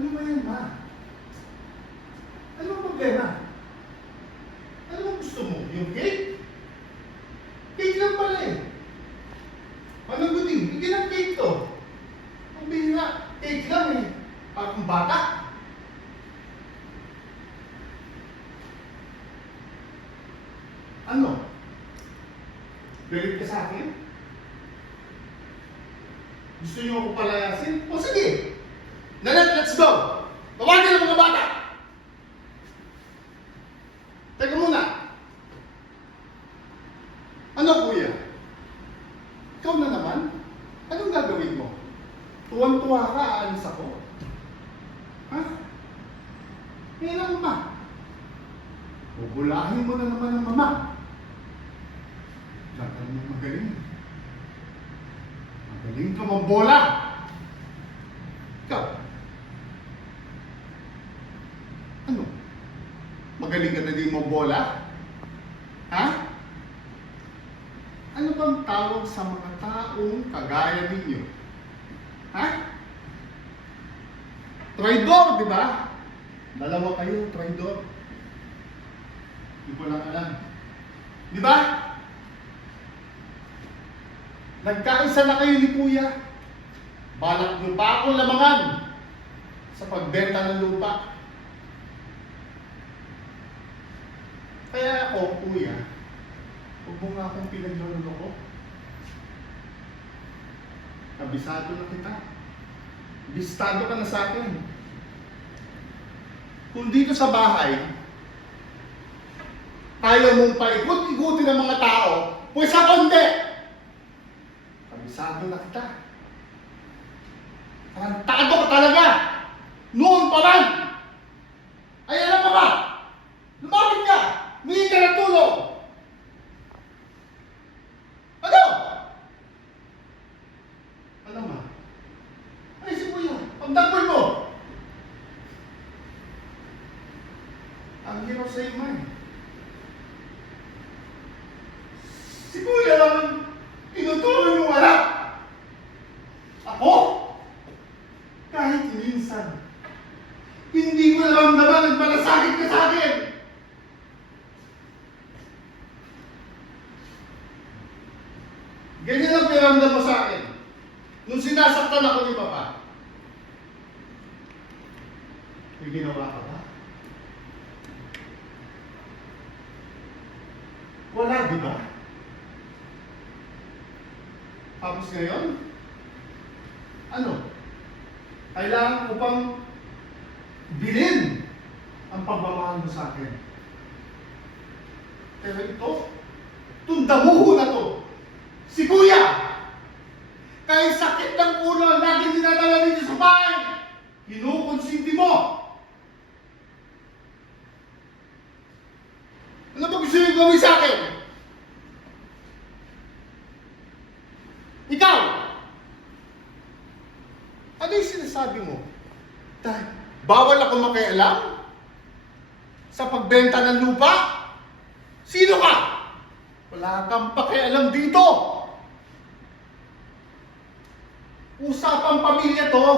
Ano ba yan, ma? Ano ang problema? Ano ang gusto mo? Yung cake? Cake lang pala eh. Panagutin, hindi lang cake to. Ang bihira, cake lang eh. Parang bata. Ano? Galit ka sa akin? Gusto niyo ako palayasin? O sige! Let's go! Tawagin ang mga bata! Teka muna. Ano kuya? Ikaw na naman? Anong gagawin mo? Tuwan-tuwa ka, aalis ako? Ha? Kailan ma? Bubulahin mo na naman ang mama. Diyan ka naman magaling. Magaling ka mambola. Ikaw. Ano? Magaling ka na din mambola? Ha? Ano bang tawag sa mga taong kagaya ninyo? Ha? Traidor, di ba? Dalawa kayo, traidor. Hindi ko lang alam. Di ba? Nagkaisa na kayo ni Kuya. Balak nyo pa akong lamangan sa pagbenta ng lupa. Kaya ako, Kuya, huwag mo nga akong pinagluloko. Kabisado na kita. Bistado ka na sa akin. Kung dito sa bahay, ayaw mong paikot-ikutin ng mga tao, pues ako hindi. Kabisado na kita. Tarantado ka talaga. Noon pa lang. Ay, alam mo ba? Lumapit ka. Humingi ka ng tulong. Ano? Ano ma? Ay, si Kuya. Pagdagpon mo. Ang hirap sa iyo, man. Si Kuya lang ang tinutuloy mo wala. Ako? Kahit minsan, hindi ko naramdaman ang malasakit ka sa akin. Ganyan ang piramdam mo sa akin. Nung sinasaktan ako ni Papa. May ginawa ka ba? Wala, di ba? Tapos ngayon, ano? Kailangan ko pang bilhin ang pagmamahal mo sa akin. Pero itong damuho na to, si Kuya, kahit sakit ng ulo ang laging dinadala ninyo sa bahay, kinukonsinti mo. Ano ba gusto nyo gawin sa akin? Ikaw! Ano yung sinasabi mo? Dahil bawal ako makialam sa pagbenta ng lupa? Sino ka? Wala kang pakialam dito. Usapang pamilya to.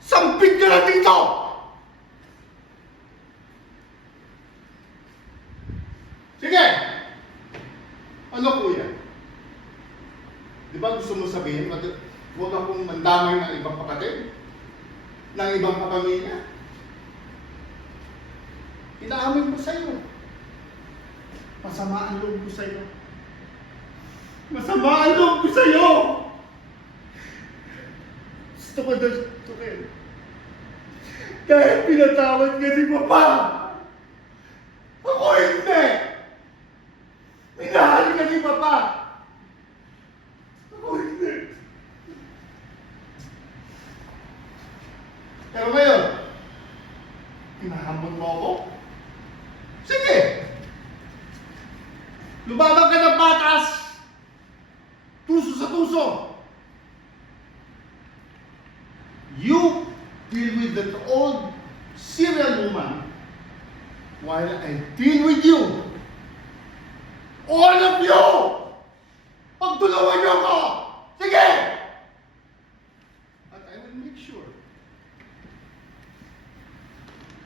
Sampid ka na dito! Sige! Ano kuya? Di ba gusto mo sabihin, huwag akong mandamay ng ibang kapatid? Ng ibang kapamilya? Inaamin ko sa'yo. Masama ang loob ko sa'yo. Masama ang loob ko sa'yo! Gusto ko doon ito rin. Kahit pinatawad ka ni Papa, ako hindi! Minahal ka ni Papa! Ako hindi! Pero ngayon, hinahamon mo ako? Sige! Lumaban ka ng patas! Tuso sa tuso! You deal with that old serial woman while I deal with you. All of you! Pagtulungan niyo ako! Sige! At I will make sure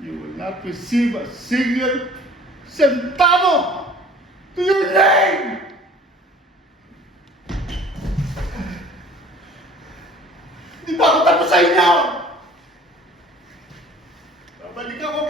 you will not receive a single centavo to your name! Di pa ako tapos sa inyo! Babalik ako